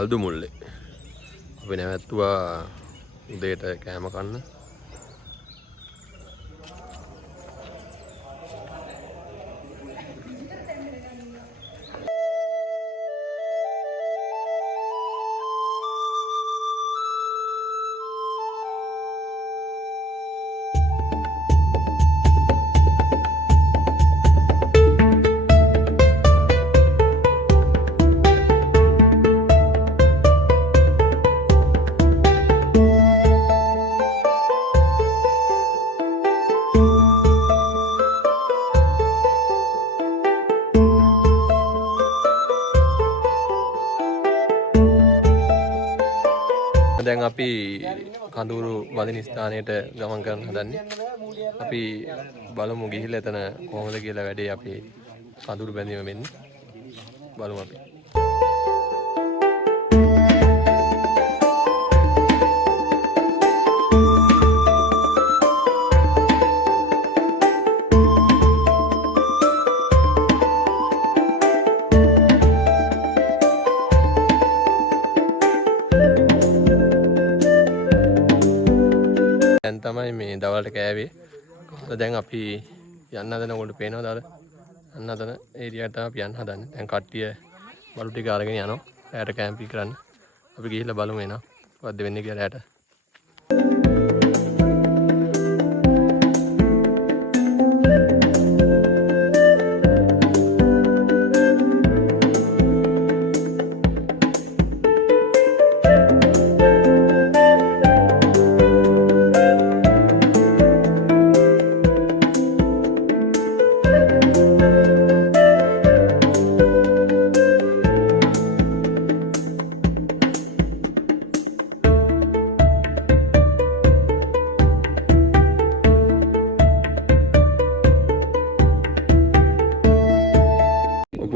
මල්දු මුල්ලේ අපි නැවැත්තුවා උදේට කෑම කන්න. දැන් අපි කඳුරු බඳින ස්ථානයට ගමන් කරන්න හදන්නේ. අපි බලමු ගිහිල්ලා එතන කොහොමද කියලා වැඩේ අපි කඳුරු බැඳීම වෙන්නේ. බලමු අපි. තමයි මේ දවල්ට කෑවේ. දැන් අපි යන්න හදනකොට පේනවද අර යන්න හදන ඒරියාවට තමයි අපි යන්න හදන්නේ. දැන් කට්ටිය බලු ටික අරගෙන යනවා. රැයට කැම්පින් කරන්න. අපි ගිහිල්ලා බලමු එනවා. මොකද්ද වෙන්නේ කියලා රැයට.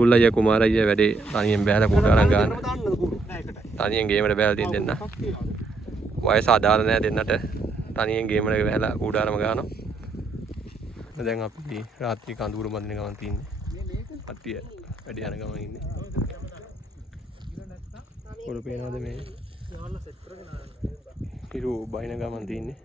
කුල්ලయ్య කුමාරయ్య වැඩේ තනියෙන් බෑලා කුඩ අරන් ගන්න. තනියෙන් ගේමකට බෑලා තින් දෙන්න. වයස අදාළ නැහැ දෙන්නට. තනියෙන් ගේමකට බෑලා කුඩ අරම ගන්නවා. දැන් අපි රාත්‍රී කඳුරු බඳින ගමන් තින්නේ. කට්ටිය වැඩේ යන ගමන් ඉන්නේ. පොළ පේනවද මේ? හිරු බයින ගමන් තින්නේ.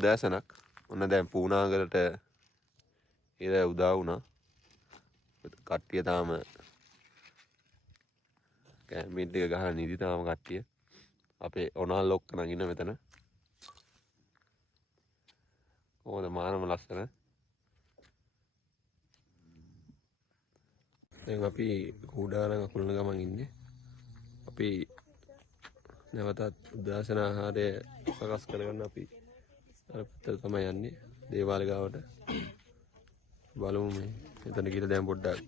උදෑසනක් ඔන්න දැන් පූනාගලට ඉර උදා වුණා. කට්ටිය තාම කැම්පින් ටික ගහලා නිදි තාම කට්ටිය. අපේ ඔනාල් ලොක්ක නගින්න මෙතන. කොහොමද මානම ලස්සන. දැන් අපි කුඩාරංග කුලන ගමන් ඉන්නේ. අපි නැවතත් උදෑසන ආහාරය සකස් කරගන්න අපි අර පිටත තමයි යන්නේ දේවාල ගාවට. බලමු මේ එතන ගිහලා දැන් පොඩ්ඩක්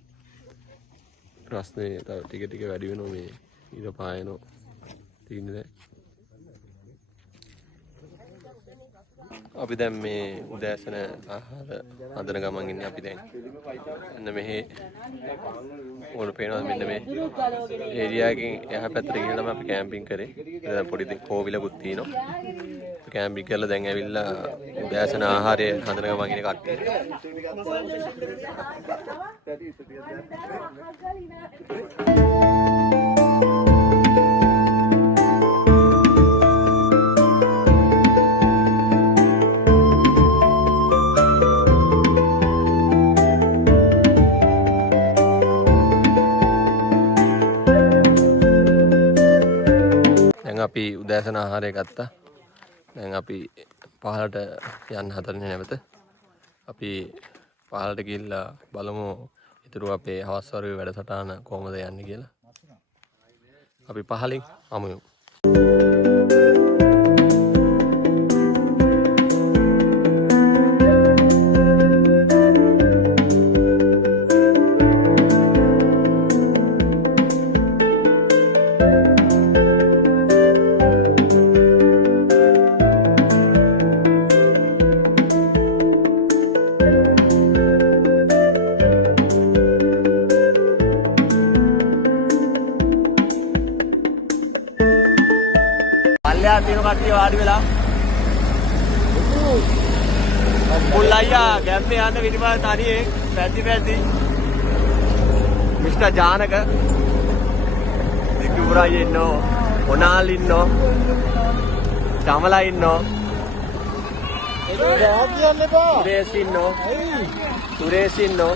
ප්‍රශ්නේ තව ටික ටික වැඩි වෙනවා. මේ ඉර පායනෝ තින්නේ දැන්. අපි දැන් මේ උදෑසන ආහාර හදන ගමන් ඉන්නේ. අපි දැන් එන්න මෙහි ඕන පේනවා මෙන්න මේ ඒරියා එකෙන් එහා පැත්තට ගිහලා තමයි අපි කැම්පින් කරේ. දැන් පොඩි කෝවිලකුත් තියෙනවා. කැම්පින් කරලා දැන් ඇවිල්ලා උදෑසන ආහාරය හදන ගමන් ඉන්නේ කට්ටිය. අපි උදෑසන ආහාරය ගත්තා. දැන් අපි පහලට යන්න හදන්නේ නැවත. අපි පහලට ගිහිල්ලා බලමු ඊටු අපේ හවස් වරුවේ වැඩසටහන කොහොමද යන්නේ කියලා. අපි පහලින් හමු. පල්ලෙහා තියෙන කට්ටිය වාඩි වෙලා. මුල් අයියා ගැම්මේ යන්න පිටිපස්ස තනියෙන් පැද්දි. මිස්ටර් ජානක දිකුරා ඉන්නෝ. මොනාල් ඉන්නෝ. තමලා ඉන්නෝ. සුරේෂ් ඉන්නෝ.